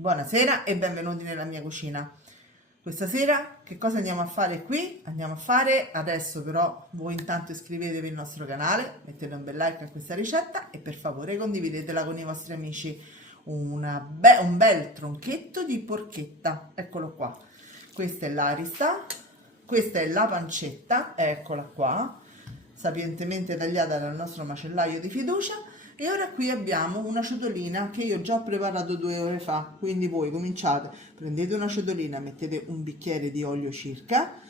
Buonasera e benvenuti nella mia cucina. Questa sera che cosa andiamo a fare qui? Andiamo a fare, adesso però voi intanto iscrivetevi al nostro canale, mettete un bel like a questa ricetta e per favore condividetela con i vostri amici. Un bel tronchetto di porchetta, eccolo qua. Questa è l'arista, questa è la pancetta, eccola qua, sapientemente tagliata dal nostro macellaio di fiducia. E ora qui abbiamo una ciotolina che io già ho preparato 2 ore fa, quindi voi cominciate, prendete una ciotolina, mettete un bicchiere di olio circa,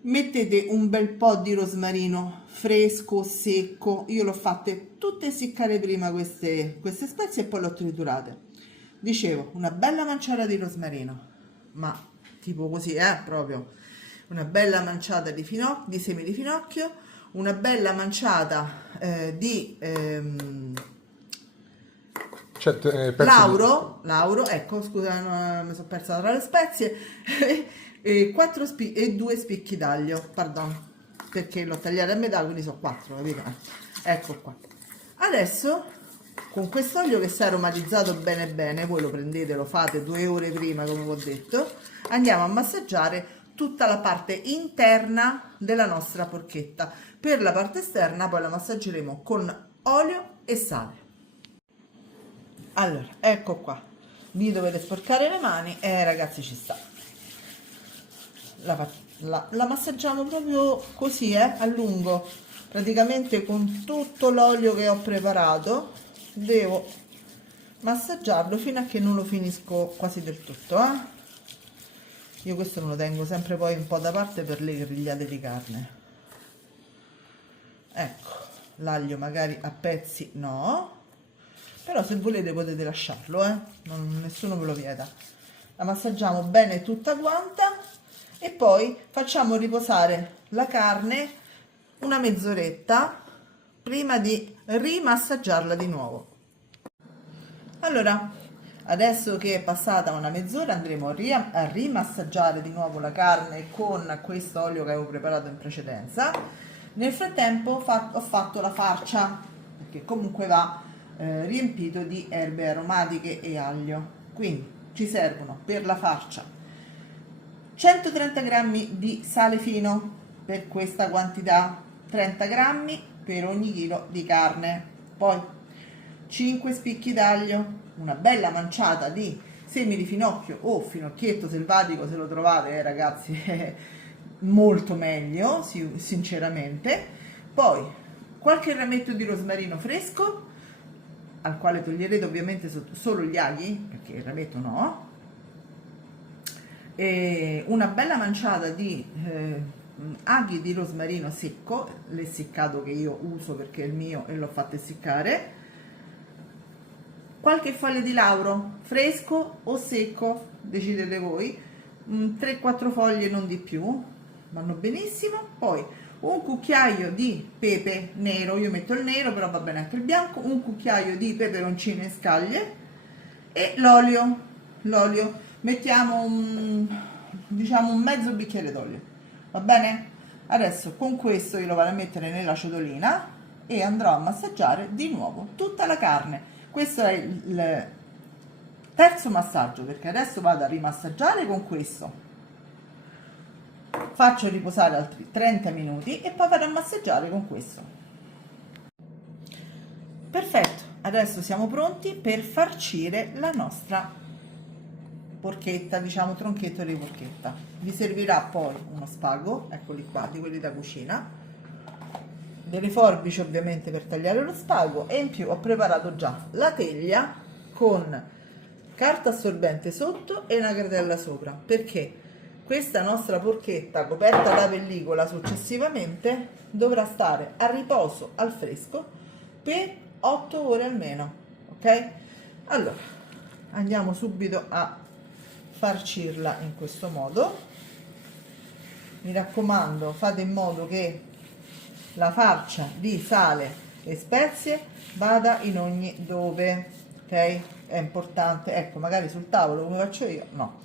mettete un bel po' di rosmarino fresco, secco, io l'ho fatte tutte essiccare prima queste spezie e poi l'ho triturate. Dicevo, una bella manciata di rosmarino, ma tipo così, proprio, una bella manciata di semi di finocchio, una bella manciata di lauro, ecco, scusa, mi sono persa tra le spezie, e 2 spicchi d'aglio, pardon, perché l'ho tagliata a metà, quindi sono 4, capito? Ecco qua. Adesso, con quest'olio che si è aromatizzato bene bene, voi lo prendete, lo fate 2 ore prima, come vi ho detto, andiamo a massaggiare tutta la parte interna della nostra porchetta. Per la parte esterna poi la massaggeremo con olio e sale. Allora, ecco qua, vi dovete sporcare le mani e ragazzi ci sta. La massaggiamo proprio così, a lungo, praticamente con tutto l'olio che ho preparato. Devo massaggiarlo fino a che non lo finisco quasi del tutto, Io questo me lo tengo sempre poi un po' da parte per le grigliate di carne. Ecco, l'aglio magari a pezzi no, però se volete potete lasciarlo, nessuno ve lo vieta. La massaggiamo bene tutta quanta e poi facciamo riposare la carne una mezz'oretta prima di rimassaggiarla di nuovo. Allora, adesso che è passata una mezz'ora andremo a rimassaggiare di nuovo la carne con questo olio che avevo preparato in precedenza. Nel frattempo ho fatto la farcia, perché comunque va riempito di erbe aromatiche e aglio. Quindi ci servono per la farcia 130 grammi di sale fino per questa quantità, 30 grammi per ogni chilo di carne, poi 5 spicchi d'aglio, una bella manciata di semi di finocchio o finocchietto selvatico se lo trovate, ragazzi, molto meglio, sinceramente. Poi qualche rametto di rosmarino fresco, al quale toglierete ovviamente solo gli aghi, perché il rametto no, e una bella manciata di aghi di rosmarino secco, l'essiccato che io uso perché è il mio e l'ho fatto essiccare, qualche foglio di lauro fresco o secco, decidete voi, 3-4 foglie non di più, vanno benissimo. Poi un cucchiaio di pepe nero, io metto il nero però va bene anche il bianco, un cucchiaio di peperoncino in scaglie e l'olio mettiamo diciamo un mezzo bicchiere d'olio, va bene? Adesso con questo io lo vado a mettere nella ciotolina e andrò a massaggiare di nuovo tutta la carne. Questo è il terzo massaggio, perché adesso vado a rimassaggiare con questo, faccio riposare altri 30 minuti e poi vado a massaggiare con questo. Perfetto, adesso siamo pronti per farcire la nostra porchetta, diciamo tronchetto di porchetta. Vi servirà poi uno spago, eccoli qua, di quelli da cucina, delle forbici ovviamente per tagliare lo spago, e in più ho preparato già la teglia con carta assorbente sotto e una gratella sopra, perché questa nostra porchetta coperta da pellicola successivamente dovrà stare a riposo al fresco per 8 ore almeno, ok? Allora andiamo subito a farcirla in questo modo. Mi raccomando, fate in modo che la farcia di sale e spezie vada in ogni dove, ok? È importante, ecco, magari sul tavolo come faccio io, no.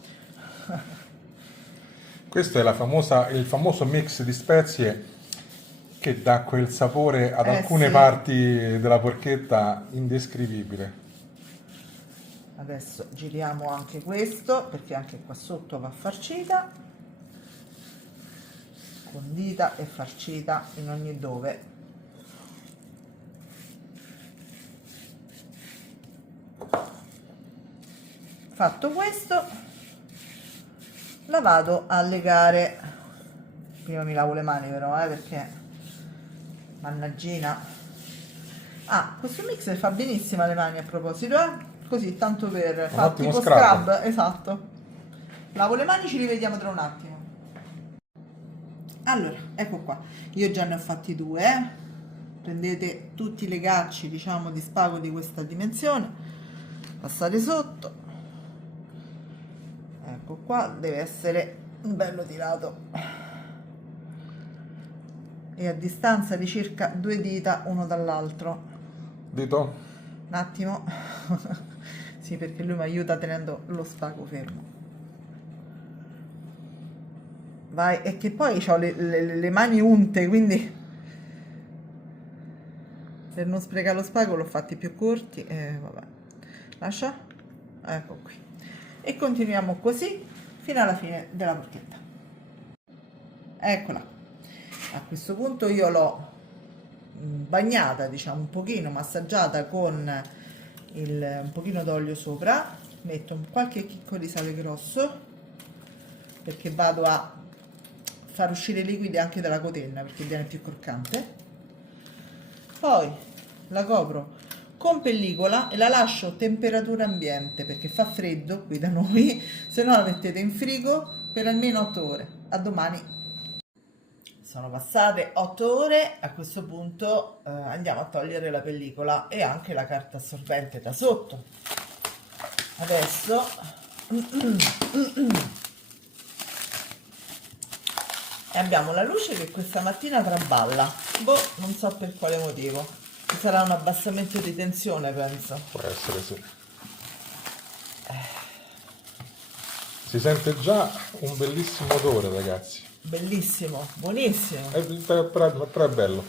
Questo è il famoso mix di spezie che dà quel sapore ad alcune Sì, parti della porchetta indescrivibile. Adesso giriamo anche questo perché anche qua sotto va farcita, condita e farcita in ogni dove. Fatto questo, la vado a legare. Prima mi lavo le mani però, perché mannaggina. Ah, questo mix fa benissimo alle mani a proposito, così tanto per fare tipo scrub, esatto. Lavo le mani, ci rivediamo tra un attimo. Allora, ecco qua, io già ne ho fatti due, prendete tutti i legacci, diciamo, di spago di questa dimensione, passate sotto, ecco qua, deve essere bello tirato e a distanza di circa 2 dita uno dall'altro. Dito? Un attimo. Sì, perché lui mi aiuta tenendo lo spago fermo. Vai, e che poi ho le mani unte, quindi per non sprecare lo spago l'ho fatti più corti e vabbè. Lascia. Ecco qui. E continuiamo così fino alla fine della forchetta. Eccola. A questo punto io l'ho bagnata, diciamo, un pochino massaggiata con un pochino d'olio sopra, metto qualche chicco di sale grosso perché vado a far uscire i liquidi anche dalla cotenna perché viene più croccante. Poi la copro con pellicola e la lascio a temperatura ambiente perché fa freddo qui da noi, se no la mettete in frigo per almeno 8 ore. A domani. Sono passate 8 ore, a questo punto andiamo a togliere la pellicola e anche la carta assorbente da sotto. Adesso abbiamo la luce che questa mattina traballa, non so per quale motivo, ci sarà un abbassamento di tensione, penso. Può essere, sì. Si sente già un bellissimo odore, ragazzi. Bellissimo, buonissimo. Però è bello.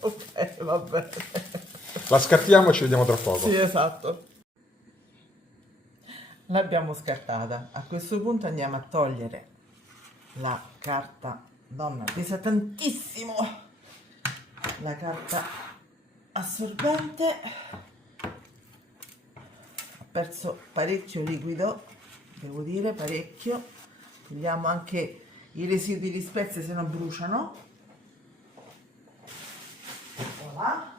Ok, va bene. La scattiamo e ci vediamo tra poco. Sì, esatto. L'abbiamo scartata. A questo punto andiamo a togliere la carta. Donna, pesa tantissimo. La carta assorbente. Ho perso parecchio liquido, devo dire, parecchio. Togliamo anche i residui di spezie, se no bruciano. Voilà.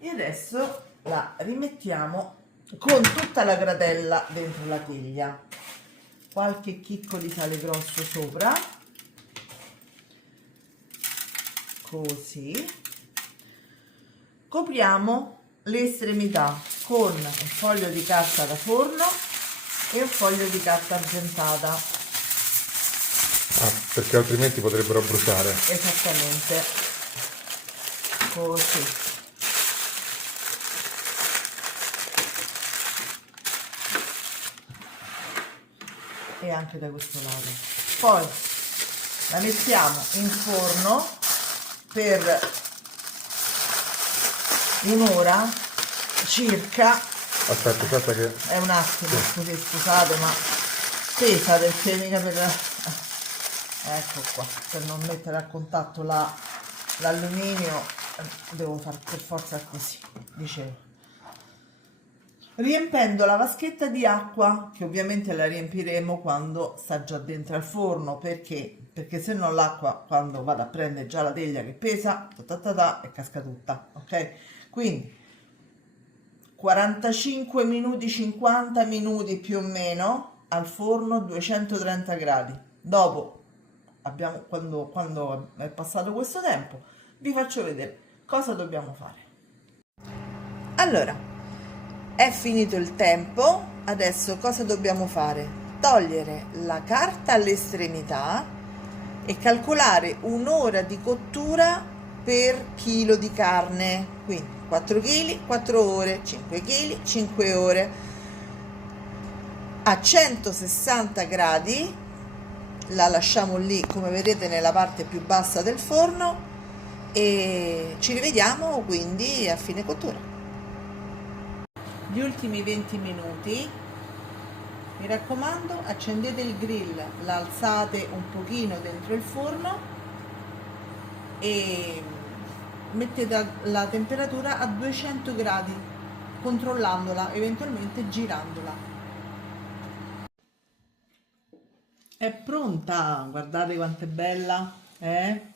E adesso la rimettiamo con tutta la gratella dentro la teglia, qualche chicco di sale grosso sopra, così. Copriamo le estremità con un foglio di carta da forno e un foglio di carta argentata. Perché altrimenti potrebbero bruciare. Esattamente, così. E anche da questo lato. Poi la mettiamo in forno per un'ora circa. Aspetta che... È un attimo, sì. Scusate, ma pesa perché mica per... Ecco qua, per non mettere a contatto l'alluminio devo fare per forza così, dicevo. Riempendo la vaschetta di acqua, che ovviamente la riempiremo quando sta già dentro al forno, perché se no l'acqua, quando vado a prendere già la teglia che pesa, e casca tutta, ok? Quindi 45 minuti, 50 minuti più o meno al forno 230 gradi. Dopo quando è passato questo tempo, vi faccio vedere cosa dobbiamo fare. Allora, è finito il tempo, adesso cosa dobbiamo fare? Togliere la carta all'estremità e calcolare un'ora di cottura per chilo di carne, quindi 4 kg, 4 ore, 5 kg, 5 ore, a 160 gradi, la lasciamo lì come vedete nella parte più bassa del forno e ci rivediamo quindi a fine cottura. gli ultimi 20 minuti. Mi raccomando, accendete il grill, l'alzate un pochino dentro il forno e mettete la temperatura a 200 gradi, controllandola, eventualmente girandola. È pronta, guardate quanto è bella, eh?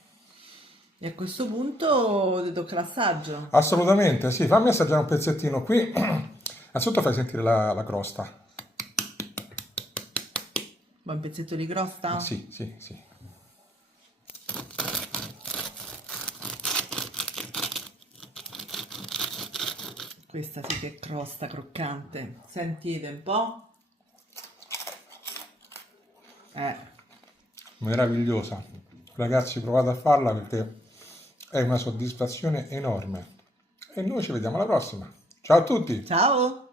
E a questo punto ti tocca l'assaggio. Assolutamente, sì, fammi assaggiare un pezzettino qui. Innanzitutto fai sentire la crosta. Vuoi un pezzetto di crosta? Sì, sì, sì. Questa sì che è crosta croccante. Sentite un po'. Meravigliosa. Ragazzi, provate a farla perché è una soddisfazione enorme. E noi ci vediamo alla prossima. Ciao a tutti! Ciao!